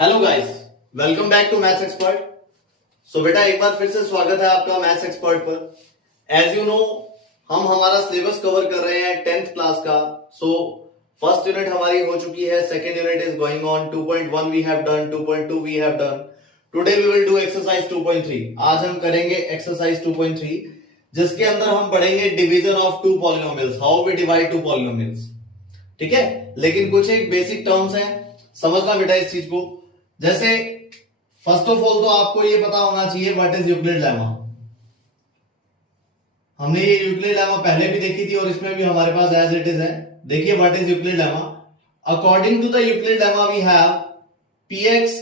Hello guys, welcome back to maths expert. So बेटा एक बार फिर से स्वागत है आपका मैथ्स एक्सपर्ट पर। एज यू नो हम हमारा सिलेबस कवर कर रहे हैं 10th क्लास का। सो फर्स्ट यूनिट हमारी हो चुकी है, second unit is going on. 2.1 we have done, 2.2 we have done. Today we will do exercise 2.3। आज हम करेंगे एक्सरसाइज 2.3 जिसके अंदर हम पढ़ेंगे division of two polynomials, how we divide two polynomials. ठीक है, लेकिन कुछ एक बेसिक टर्म्स हैं, समझना बेटा इस चीज को। जैसे फर्स्ट ऑफ ऑल तो आपको ये पता होना चाहिए व्हाट इज यूक्लिड लेमा। हमने ये यूक्लिड लेमा पहले भी देखी थी और इसमें भी हमारे पास एज इट इज है। देखिए what is Euclid lemma. According to the Euclid lemma we have px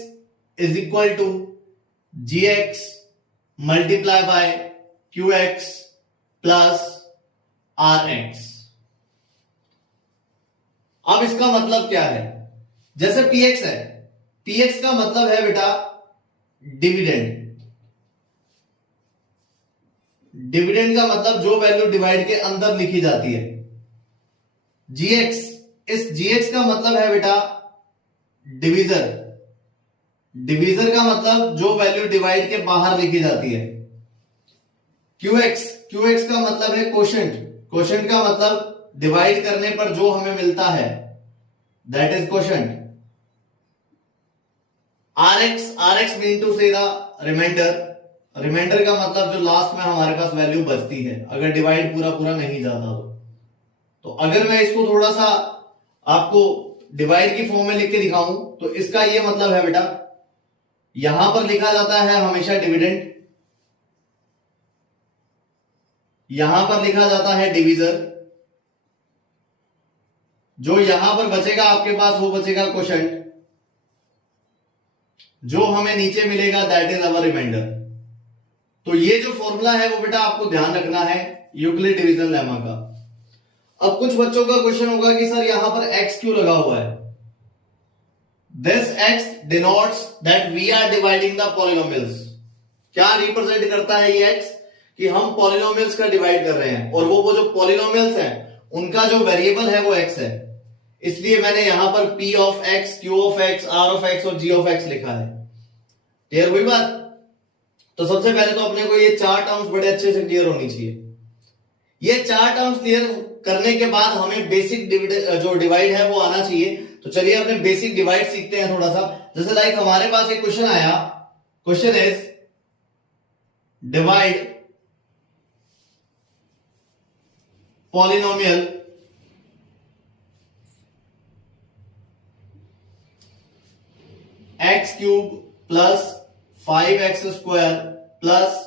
is equal to gx multiply by qx plus rx। अब इसका मतलब क्या है? जैसे px है, px का मतलब है बेटा डिविडेंड। डिविडेंड का मतलब जो वैल्यू डिवाइड के अंदर लिखी जाती है। gx, इस gx का मतलब है बेटा डिवीजर। डिवीजर का मतलब जो वैल्यू डिवाइड के बाहर लिखी जाती है। qx, qx का मतलब है क्वोशंट। क्वोशंट का मतलब डिवाइड करने पर जो हमें मिलता है, that is quotient. rx, rx mean to say the remainder. Remainder का मतलब जो लास्ट में हमारे पास वैल्यू बचती है अगर डिवाइड पूरा पूरा नहीं जाता तो अगर मैं इसको थोड़ा सा आपको डिवाइड की फॉर्म में लिख के दिखाऊं तो इसका ये मतलब है बेटा, यहां पर लिखा जाता है हमेशा डिविडेंड, यहां पर लिखा जाता है डिवीजर। जो यहां पर बचेगा आपके पास वो बचेगा क्वोशंट। जो हमें नीचे मिलेगा दैट इज अवर रिमाइंडर। तो ये जो फॉर्मूला है वो बेटा आपको ध्यान रखना है यूक्लिड डिवीजन लेमा का। अब कुछ बच्चों का क्वेश्चन होगा कि सर यहां पर x क्यों लगा हुआ है? This x denotes that we are dividing the polynomials. क्या रिप्रेजेंट करता है ये x? कि हम पॉलिनोमियल्स का डिवाइड कर रहे हैं और वो जो पॉलिनोमियल्स हैं उनका जो वेरिएबल है वो x है। इसलिए मैंने यहां पर p of x, q of x, r of x और g ऑफ x लिखा है। क्लियर हुई बात? तो सबसे पहले तो अपने को ये चार टर्म्स बड़े अच्छे से क्लियर होनी चाहिए। ये चार टर्म्स क्लियर करने के बाद हमें बेसिक जो डिवाइड है वो आना चाहिए। तो चलिए अपने बेसिक डिवाइड सीखते हैं थोड़ा सा। जैसे लाइक हमारे पास एक क्वेश्चन आया, question is divide polynomial x cube plus 5x square plus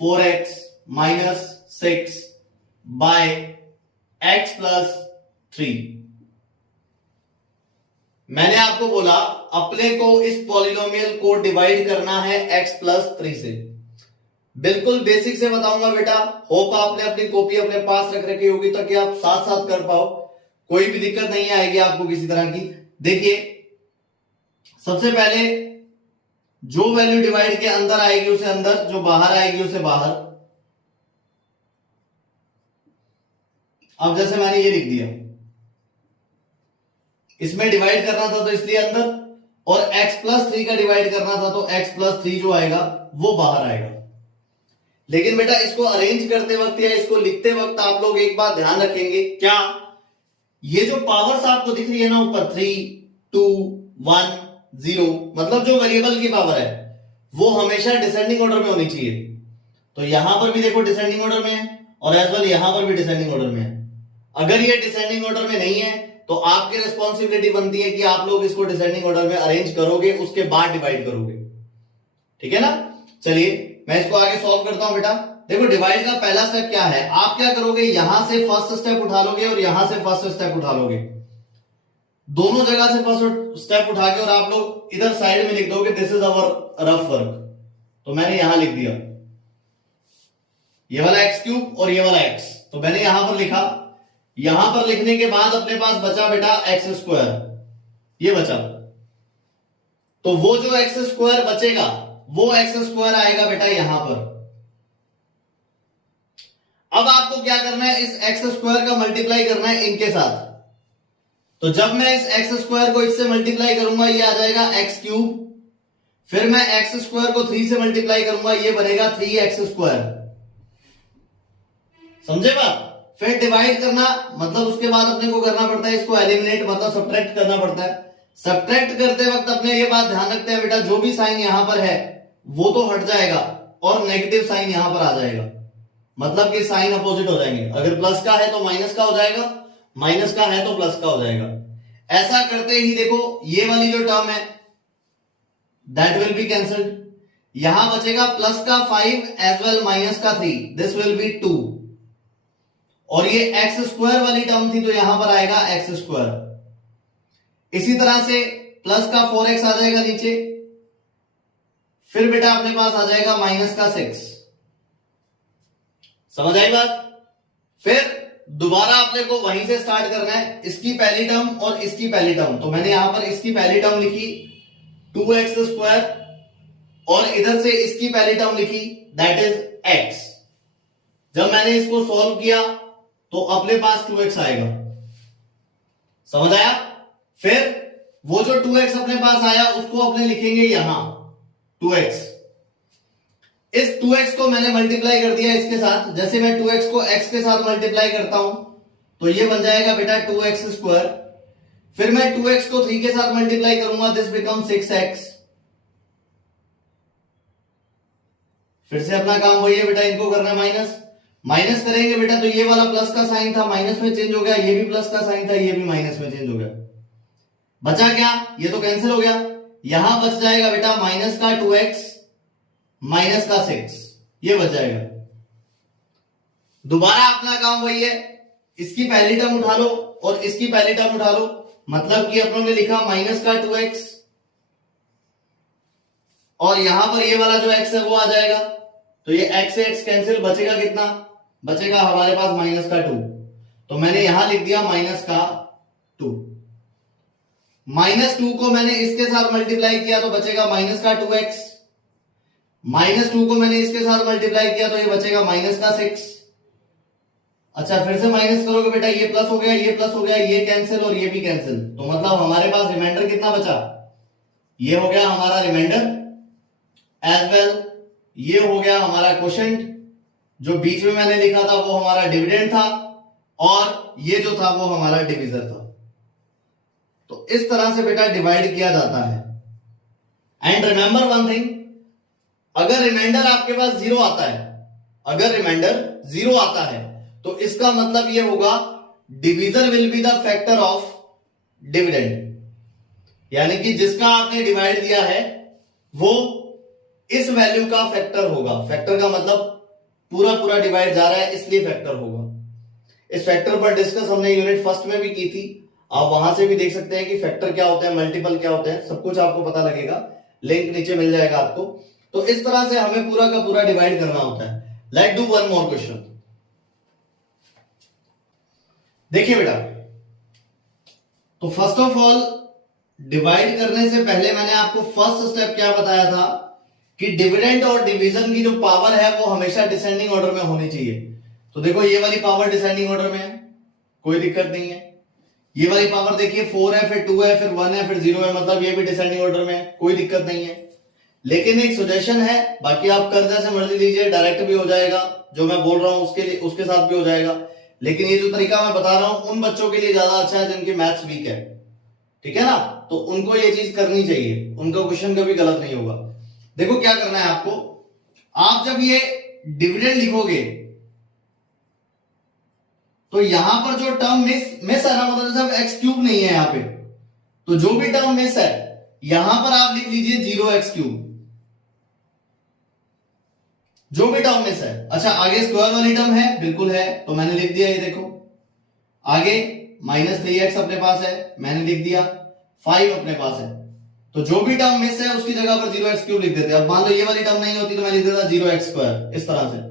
4x minus 6 by x plus 3। मैंने आपको बोला अपने को इस पॉलिनोमियल को डिवाइड करना है x प्लस 3 से। बिल्कुल बेसिक से बताऊंगा बेटा, होप आपने अपनी कॉपी अपने पास रख रखी होगी ताकि आप साथ साथ कर पाओ, कोई भी दिक्कत नहीं आएगी आपको किसी तरह की। देखिए सबसे पहले जो वैल्यू डिवाइड के अंदर आएगी उसे अंदर, जो बाहर आएगी उसे बाहर। अब जैसे मैंने ये लिख दिया, इसमें डिवाइड करना था तो इसलिए अंदर, और x प्लस 3 का डिवाइड करना था तो x प्लस 3 जो आएगा वो बाहर आएगा। लेकिन बेटा इसको अरेंज करते वक्त या इसको लिखते वक्त आप लोग एक बात ध्यान रखेंगे, क्या ये जो पावर्स आपको दिख रही है ना ऊपर 3, 2, 1, 0, मतलब जो वेरिएबल की पावर है वो हमेशा डिसेंडिंग ऑर्डर में होनी चाहिए। तो यहां पर भी देखो डिसेंडिंग ऑर्डर में है और एज वेल यहां पर भी डिसेंडिंग ऑर्डर में है। अगर ये डिसेंडिंग ऑर्डर में नहीं है तो आपकी रिस्पॉन्सिबिलिटी बनती है कि आप लोग इसको डिसेंडिंग ऑर्डर में अरेंज करोगे, उसके बाद डिवाइड करोगे। ठीक है ना? चलिए मैं इसको आगे सॉल्व करता हूं बेटा। देखो डिवाइड का पहला स्टेप क्या है, आप क्या करोगे, यहां से फर्स्ट स्टेप उठा लोगे और यहां से फर्स्ट स्टेप उठा लोगे, दोनों जगह से फर्स्ट स्टेप उठा के और आप लोग इधर साइड में लिख दोगे this is our rough work. तो मैंने यहां लिख दिया ये वाला एक्स क्यूब और ये वाला एक्स, तो मैंने यहां पर लिखा। यहां पर लिखने के बाद अपने पास बचा बेटा एक्स स्क्वायर, ये बचा। तो वो जो एक्स स्क्वायर बचेगा वो एक्स स्क्वायर आएगा बेटा यहां पर। अब आपको क्या करना है, इस एक्स स्क्वायर का मल्टीप्लाई करना है इनके साथ। तो जब मैं इस एक्स स्क्वायर को इससे मल्टीप्लाई करूंगा ये आ जाएगा एक्स क्यूब, फिर मैं एक्स स्क्वायर को 3 से मल्टीप्लाई करूंगा ये बनेगा 3x स्क्वायर। समझे बात? फिर डिवाइड करना मतलब उसके बाद अपने को करना पड़ता है इसको एलिमिनेट मतलब सब्ट्रैक्ट करना पड़ता है। सब्ट्रैक्ट करते वक्त अपने ये बात ध्यान रखते हैं बेटा, जो भी साइन यहां पर है वो तो हट जाएगा और नेगेटिव साइन यहां पर आ जाएगा, मतलब कि साइन अपोजिट हो जाएंगे। अगर प्लस का है तो माइनस का हो जाएगा, माइनस का है तो प्लस का हो जाएगा। ऐसा करते ही देखो ये वाली जो टर्म है दैट विल बी कैंसल्ड, यहां बचेगा प्लस का 5 एज वेल माइनस का 3, दिस विल बी 2, और ये एक्स स्क्वायर वाली टर्म थी तो यहां पर आएगा एक्स स्क्वायर। इसी तरह से प्लस का 4x आ जाएगा नीचे, फिर बेटा अपने पास आ जाएगा माइनस का 6। समझ आई बात? फिर दोबारा अपने को वहीं से स्टार्ट करना है, इसकी पहली टर्म और इसकी पहली टर्म। तो मैंने यहां पर इसकी पहली टर्म लिखी 2x स्क्वायर और इधर से इसकी पहली टर्म लिखी दैट इज x। जब मैंने इसको सॉल्व किया तो अपने पास 2x आएगा। समझ आया? फिर वो जो 2x अपने पास आया उसको अपने लिखेंगे यहां 2x। इस 2x को मैंने मल्टीप्लाई कर दिया इसके साथ, जैसे मैं 2x को x के साथ मल्टीप्लाई करता हूं तो ये बन जाएगा बेटा 2x स्क्वायर। फिर मैं 2x को 3 के साथ मल्टीप्लाई करूंगा, दिस बिकम 6x। फिर से अपना काम वही है बेटा, इनको करना माइनस, माइनस करेंगे बेटा तो ये वाला प्लस का साइन था माइनस में चेंज हो गया, ये भी प्लस का साइन था ये भी माइनस में चेंज हो गया। बचा क्या? ये तो कैंसिल हो गया। यहां बच जाएगा बेटा माइनस का 2x माइनस का 6, ये बच जाएगा। दोबारा अपना काम वही है, इसकी पहली टर्म उठा लो और इसकी पहली टर्म उठा लो, मतलब कि अपनों ने लिखा माइनस का 2x और यहां पर ये वाला जो x है वो आ जाएगा, तो ये x से x कैंसिल, बचेगा कितना? बचेगा हमारे पास माइनस का 2। तो मैंने यहां लिख दिया माइनस का 2। -2 को मैंने इसके साथ मल्टीप्लाई किया तो बचेगा माइनस का 2x, -2 को मैंने इसके साथ मल्टीप्लाई किया तो ये बचेगा माइनस का 6। अच्छा फिर से माइनस करोगे बेटा, ये प्लस हो गया, ये प्लस हो गया, ये कैंसिल और ये भी कैंसिल, तो मतलब हमारे पास रिमाइंडर कितना बचा? ये हो गया हमारा रिमाइंडर, एज वेल ये हो गया हमारा क्वोशंट, जो बीच में मैंने लिखा था वो हमारा डिविडेंड था, और ये जो था वो हमारा डिविजर था। तो इस तरह से बेटा डिवाइड किया जाता है। एंड रिमेंबर वन थिंग, अगर रिमाइंडर आपके पास 0 आता है, अगर रिमाइंडर 0 आता है तो इसका मतलब ये होगा divisor will be the factor of dividend, यानी कि जिसका आपने डिवाइड दिया है वो इस वैल्यू का फैक्टर होगा। फैक्टर का मतलब पूरा पूरा डिवाइड जा रहा है इसलिए फैक्टर होगा। इस फैक्टर पर डिस्कस हमने यूनिट फर्स्ट में भी की थी, आप वहां से भी देख सकते हैं कि फैक्टर क्या होते हैं, मल्टीपल क्या होते हैं, सब कुछ आपको पता लगेगा, लिंक नीचे मिल जाएगा आपको। तो इस तरह से हमें पूरा का पूरा डिवाइड करना होता है। Let's do one more question. देखिए बेटा, तो फर्स्ट ऑफ ऑल डिवाइड करने से पहले मैंने आपको फर्स्ट स्टेप क्या बताया था कि डिविडेंड और डिवीजन की जो पावर है वो हमेशा डिसेंडिंग ऑर्डर में होनी चाहिए। तो देखो ये वाली पावर डिसेंडिंग ऑर्डर में है, कोई दिक्कत नहीं है। ये वाली पावर देखिए 4 है, फिर 2 है, फिर 1 है, फिर 0 है, मतलब ये भी डिसेंडिंग ऑर्डर में है, कोई दिक्कत नहीं है। लेकिन एक सजेशन है, बाकी आप कर जैसे मर्जी लीजिए, डायरेक्ट भी हो जाएगा, जो मैं बोल रहा हूं उसके लिए उसके साथ भी हो जाएगा, लेकिन ये जो तरीका मैं बता रहा हूं उन बच्चों के लिए ज्यादा अच्छा है जिनके मैथ्स वीक है, ठीक है ना, तो उनको ये चीज करनी चाहिए, उनका क्वेश्चन कभी गलत नहीं होगा। देखो क्या करना है आपको, आप जब ये डिविडेंड लिखोगे तो यहां पर जो टर्म मिस है ना, मतलब जब एक्स क्यूब नहीं है यहां पे, तो जो भी टर्म मिस है यहां पर आप लिख लीजिए 0x क्यूब, जो भी टर्म मिस है। अच्छा आगे स्क्वायर वाली टर्म है, बिल्कुल है, तो मैंने लिख दिया, ये देखो आगे -3x अपने पास है, मैंने लिख दिया, 5 अपने पास है, तो जो भी टर्म मिस है उसकी जगह पर 0x क्यूब लिख देते हैं। अब मान लो ये वाली टर्म नहीं होती तो मैं लिख देता 0x स्क्वायर, इस तरह से।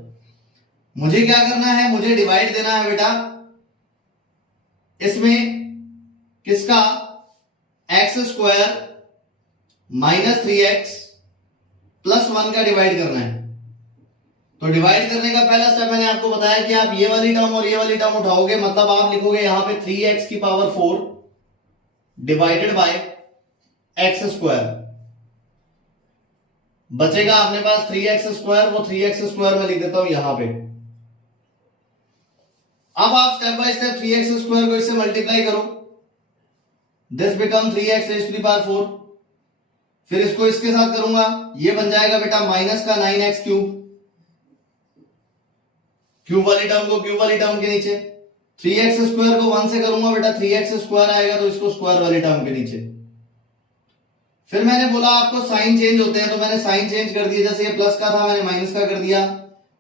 मुझे क्या करना है, मुझे डिवाइड देना है बेटा इसमें किसका, एक्स स्क्वायर -3x प्लस 1 का डिवाइड करना है। तो डिवाइड करने का पहला स्टेप मैंने आपको बताया कि आप ये वाली टर्म और ये वाली टर्म उठाओगे, मतलब आप लिखोगे यहां पे 3x की power 4 divided by x square, बचेगा अपने पास 3x², वो 3x² में लिख देता हूं यहां पे। अब आप स्टेप बाय स्टेप 3x² को इससे मल्टीप्लाई करो, दिस बिकम 3x⁴। फिर इसको इसके साथ करूंगा, ये बन जाएगा बेटा माइनस का 9x³ क्यूब वाली टर्म को क्यूब वाली टर्म के नीचे, 3x² को 1 से करूंगा बेटा 3x² आएगा, तो इसको स्क्वायर वाली टर्म के नीचे। फिर मैंने बोला आपको साइन चेंज होते हैं, तो मैंने साइन चेंज कर दिया, जैसे ये प्लस का था मैंने माइनस का कर दिया,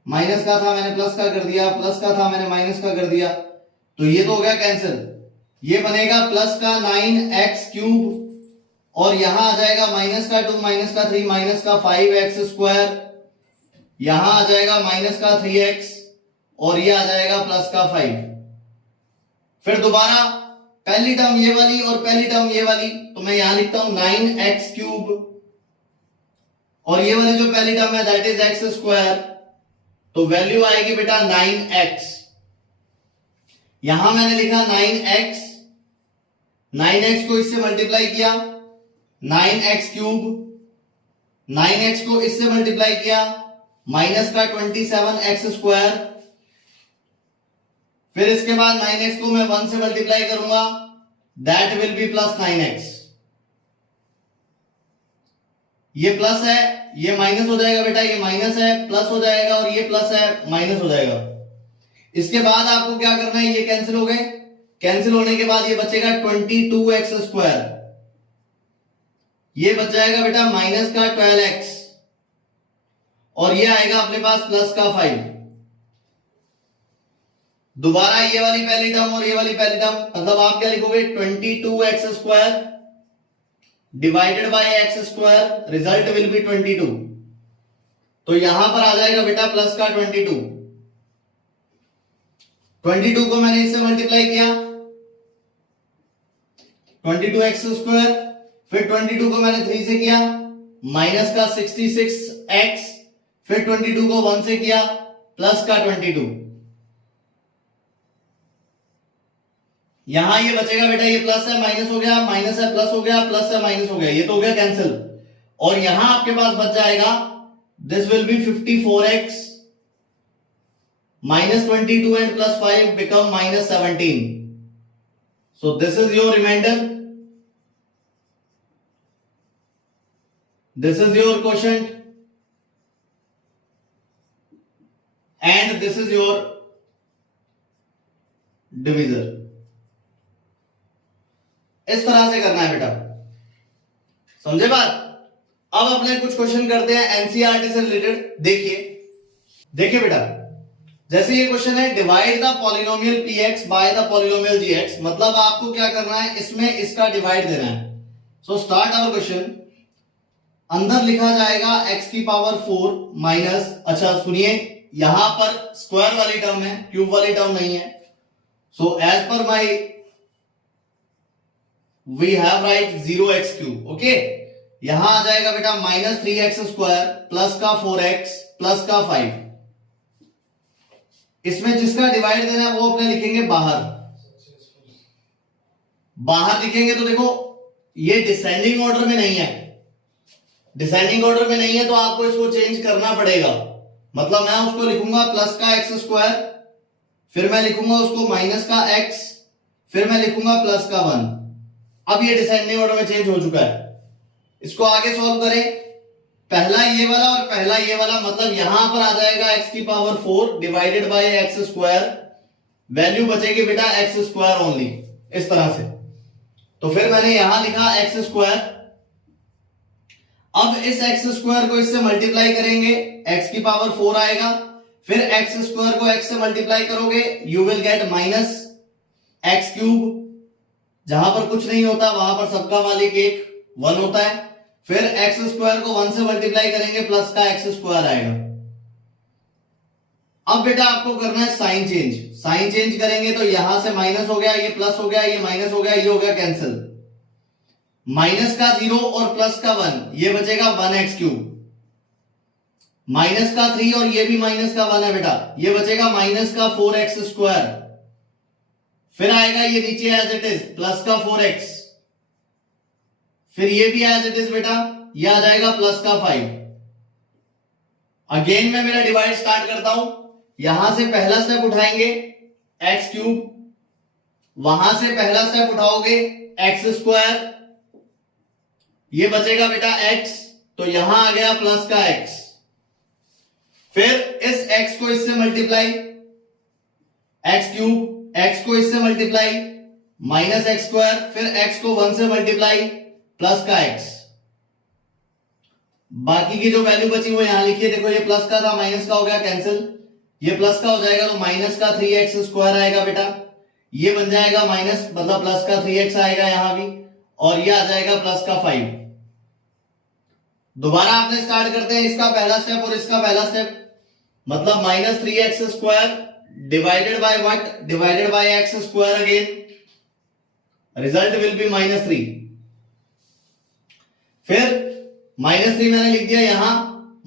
माइनस का था मैंने प्लस का कर दिया, प्लस का था मैंने माइनस का कर दिया, तो ये तो हो गया कैंसिल। ये बनेगा प्लस का 9x³ और यहां आ जाएगा माइनस का 2 माइनस का 3 माइनस का 5x², यहां आ जाएगा माइनस का 3x और ये आ जाएगा प्लस का 5। फिर दोबारा पहली टर्म ये वाली और पहली टर्म ये वाली, तो मैं यहां लिखता हूं 9x³ और ये वाली जो पहली टर्म है दैट इज x², तो वैल्यू आएगी बेटा 9x। यहां मैंने लिखा 9x, 9x को इससे मल्टीप्लाई किया 9x³, 9x को इससे मल्टीप्लाई किया माइनस का 27x², फिर इसके बाद 9x को मैं 1 से मल्टीप्लाई करूंगा, that will be plus 9x। ये प्लस है, ये माइनस हो जाएगा बेटा, ये माइनस है प्लस हो जाएगा और ये प्लस है माइनस हो जाएगा। इसके बाद आपको क्या करना है, ये कैंसिल हो गए, कैंसिल होने के बाद ये बचेगा 22x², ये बच जाएगा बेटा माइनस का 12x और ये आएगा अपने पास प्लस का 5। दोबारा ये वाली पहली टर्म और ये वाली पहली टर्म, मतलब आप क्या लिखोगे 22x² divided by x², result will be 22। तो यहां पर आ जाएगा बेटा प्लस का 22। 22 को मैंने इससे मल्टीप्लाई किया 22x², फिर 22 को मैंने 3 से किया माइनस का 66x, फिर 22 को 1 से किया प्लस का 22। यहां ये बचेगा बेटा, ये प्लस है माइनस हो गया, माइनस है प्लस हो गया, प्लस है माइनस हो गया, ये तो हो गया कैंसिल। और यहां आपके पास बच जाएगा this will be 54x minus 22 and plus 5 become minus 17। So this is your remainder, this is your quotient and this is your divisor. इस तरह से करना है बेटा, समझे बात। अब अपने कुछ क्वेश्चन करते हैं एनसीईआरटी से रिलेटेड। देखिए बेटा, जैसे ये क्वेश्चन है divide the polynomial px by the polynomial gx, मतलब आपको क्या करना है, इसमें इसका डिवाइड देना है। So start our question. अंदर लिखा जाएगा x⁴ माइनस, अच्छा सुनिए, यहां पर स्क्वायर वाली टर्म है, क्यूब वाली टर्म नहीं है। So as per my we have write 0x³ okay. यहां आ जाएगा बेटा माइनस 3x² प्लस का 4x प्लस का 5। इसमें जिसका डिवाइड देना है वो अपने लिखेंगे बाहर, बाहर लिखेंगे तो देखो ये डिसेंडिंग ऑर्डर में नहीं है, डिसेंडिंग ऑर्डर में नहीं है तो आपको इसको चेंज करना पड़ेगा। मतलब मैं उसको लिखूंगा प्लस का x², फिर मैं लिखूंगा उसको माइनस का x, फिर मैं लिखूंगा प्लस का 1। अब ये डिसेंडिंग ऑर्डर में चेंज हो चुका है। इसको आगे सॉल्व करें, पहला ये वाला और पहला ये वाला, मतलब यहां पर आ जाएगा x⁴ divided by x², value बचेगी बेटा x² ओनली, इस तरह से। तो फिर मैंने यहां लिखा x²। अब इस x² को इससे मल्टीप्लाई करेंगे, x⁴ आएगा, फिर x² को x से मल्टीप्लाई करोगे, you will get minus x³। जहां पर कुछ नहीं होता वहां पर सबका मालिक 1 होता है। फिर x² को 1 से मल्टीप्लाई करेंगे, प्लस का x² आएगा। अब बेटा आपको करना है साइन चेंज। साइन चेंज करेंगे तो यहां से माइनस हो गया, ये प्लस हो गया, ये माइनस हो गया, ये हो गया कैंसिल। माइनस का 0 और प्लस का 1, ये बचेगा 1x³। माइनस का 3 और ये भी माइनस का 1 है बेटा, ये बचेगा माइनस का 4x²। फिर आएगा ये नीचे एज इट इज प्लस का 4x, फिर ये भी एज इट इज बेटा, ये आ जाएगा प्लस का 5। अगेन मैं मेरा डिवाइड स्टार्ट करता हूं, यहां से पहला स्टेप उठाएंगे एक्स क्यूब, वहां से पहला स्टेप उठाओगे एक्स स्क्वायर, ये बचेगा बेटा एक्स, तो यहां आ गया प्लस का एक्स। फिर इस एक्स को इससे मल्टीप्लाई, एक्स क्यूब, एक्स को इससे मल्टीप्लाई माइनस एक्स स्क्वायर, फिर एक्स को 1 से मल्टीप्लाई प्लस का एक्स। बाकी की जो वैल्यू बची वो यहां लिखिए, देखो ये प्लस का था माइनस का हो गया कैंसिल, ये प्लस का हो जाएगा तो माइनस का 3x स्क्वायर आएगा बेटा, ये बन जाएगा माइनस मतलब प्लस का 3x आएगा यहां भी, और ये आ जाएगा प्लस का 5। दोबारा आपने स्टार्ट करते हैं इसका पहला स्टेप और इसका पहला स्टेप, मतलब minus 3x square divided by what, divided by x square again, result will be -3। फिर -3 मैंने लिख दिया यहां,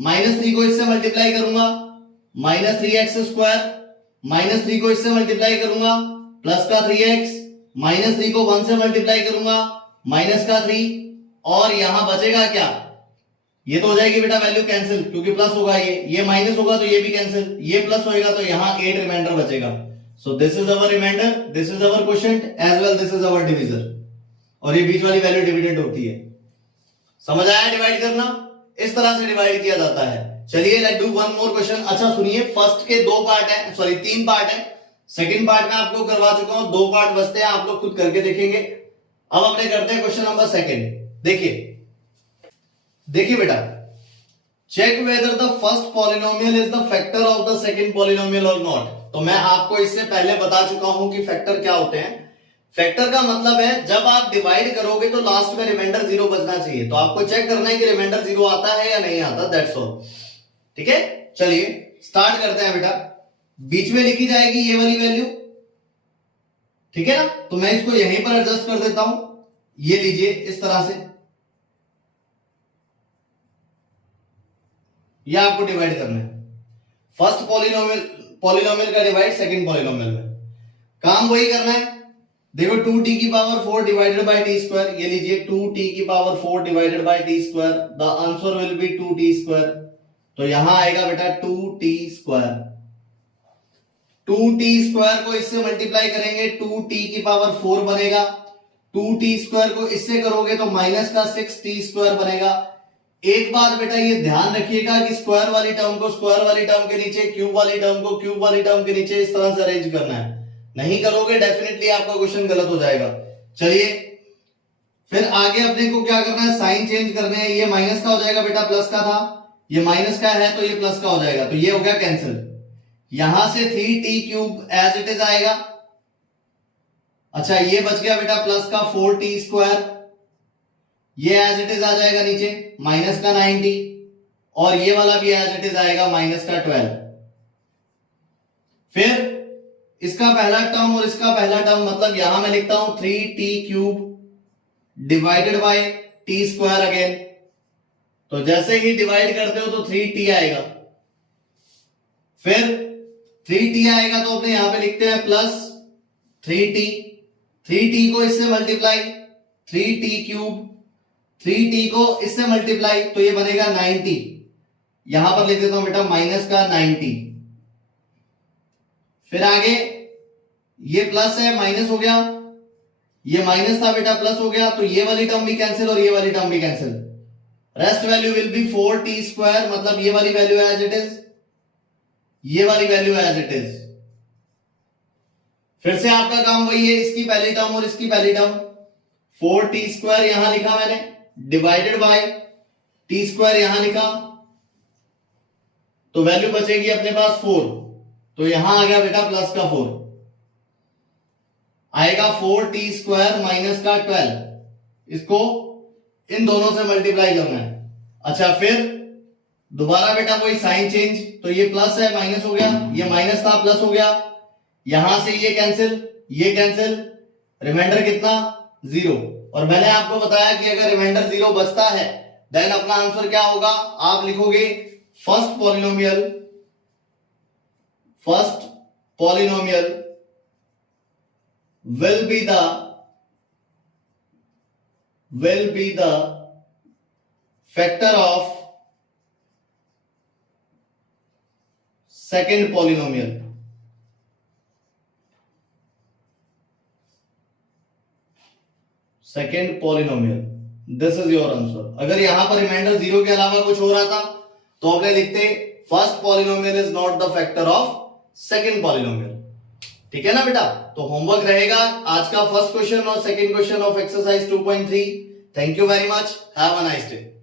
-3 को इससे मल्टीप्लाई करूंगा -3x स्क्वायर, -3 को इससे मल्टीप्लाई करूंगा प्लस का 3x, -3 को 1 से मल्टीप्लाई करूंगा माइनस का 3, और यहां बचेगा क्या, ये तो हो जाएगी बेटा वैल्यू कैंसिल क्योंकि प्लस होगा, ये माइनस होगा तो ये भी कैंसिल, ये प्लस होएगा तो यहां 8 रिमाइंडर बचेगा। So this is our remainder, this is our quotient as well this is our divisor, और ये बीच वाली वैल्यू डिविडेंड होती है। समझ आया डिवाइड करना, इस तरह से डिवाइड किया जाता है। चलिए let's do one more question. अच्छा सुनिए, फर्स्ट के 2 पार्ट है, सॉरी 3 पार्ट है, सेकंड पार्ट में आपको करवा चुका हूं, 2 पार्ट बचते हैं, आप लोग खुद करके देखेंगे। अब अपने करते हैं क्वेश्चन नंबर 2। देखिए बेटा, check whether the first polynomial is the factor of the second polynomial और नॉट। तो मैं आपको इससे पहले बता चुका हूं कि फैक्टर क्या होते हैं। फैक्टर का मतलब है जब आप डिवाइड करोगे तो लास्ट में रिमाइंडर 0 बचना चाहिए, तो आपको चेक करना है कि रिमाइंडर 0 आता है या नहीं आता, दैट्स ऑल। ठीक है, चलिए स्टार्ट करते हैं बेटा। बीच में लिखी जाएगी ये वाली वैल्यू, ठीक है ना, तो मैं इसको यहीं पर एडजस्ट कर देता हूं, ये लीजिए इस तरह से, ये आपको डिवाइड करना है, फर्स्ट पॉलिनोमियल का डिवाइड सेकंड पॉलिनोमियल में, काम वही करना है। देखो 2t की power 4 divided by t square, ये लीजिए 2t की power 4 divided by t square, the answer will be 2t square. तो यहां आएगा बेटा 2t स्क्वायर। 2t स्क्वायर को इससे मल्टीप्लाई करेंगे 2t की पावर 4 बनेगा, 2t स्क्वायर को इससे करोगे तो माइनस का 6t स्क्वायर बनेगा। एक बात बेटा ये ध्यान रखिएगा कि स्क्वायर वाली टर्म को स्क्वायर वाली टर्म के नीचे, क्यूब वाली टर्म को क्यूब वाली टर्म के नीचे इस तरह से अरेंज करना है, नहीं करोगे डेफिनेटली आपका क्वेश्चन गलत हो जाएगा। चलिए फिर आगे अपने को क्या करना है, साइन चेंज करने हैं। ये माइनस का हो जाएगा बेटा, प्लस का था, ये माइनस का है तो ये प्लस का हो जाएगा, तो ये हो गया कैंसिल। यहां से 3t cube as it is आएगा। अच्छा ये बच गया बेटा प्लस का 4t स्क्वायर, ये एज इट इज आ जाएगा नीचे माइनस का 90, और ये वाला भी एज इट इज आएगा माइनस का 12। फिर इसका पहला टर्म और इसका पहला टर्म, मतलब यहां मैं लिखता हूं 3t cube divided by t square again, तो जैसे ही डिवाइड करते हो तो 3t आएगा, फिर 3t आएगा तो अपने यहां पे लिखते हैं प्लस 3t, 3t को इससे मल्टीप्लाई 3t क्यूब, 3t को इससे मल्टीप्लाई तो ये बनेगा 90, यहां पर लिख देता हूं बेटा माइनस का 90। फिर आगे ये प्लस है माइनस हो गया, ये माइनस था बेटा प्लस हो गया, तो ये वाली टर्म भी कैंसिल और ये वाली टर्म भी cancel. Rest value will be 4t square, मतलब ये वाली वैल्यू एज इट इज, ये वाली वैल्यू एज इट इज। फिर से आपका काम वही है, इसकी पहली टर्म और इसकी पहली टर्म, 4t स्क्वायर यहां लिखा मैंने डिवाइडेड बाय t स्क्वायर यहां लिखा, तो वैल्यू बचेगी अपने पास 4, तो यहां आ गया बेटा प्लस का 4, आएगा 4t स्क्वायर माइनस का 12, इसको इन दोनों से मल्टीप्लाई करना है। अच्छा फिर दोबारा बेटा वही साइन चेंज, तो ये प्लस है माइनस हो गया, ये माइनस था प्लस हो गया, यहां से ये कैंसिल, रिमाइंडर कितना 0। और मैंने आपको बताया कि अगर रिमाइंडर 0 बचता है देन अपना आंसर क्या होगा, आप लिखोगे first polynomial will be the will be the factor of second polynomial. Second polynomial, this is your answer. अगर यहां पर रिमाइंडर 0 के अलावा कुछ हो रहा था तो आपने लिखते first polynomial is not the factor of second polynomial. ठीक है ना बेटा? तो होमवर्क रहेगा आज का फर्स्ट क्वेश्चन और second question of exercise 2.3। Thank you very much, have a nice day.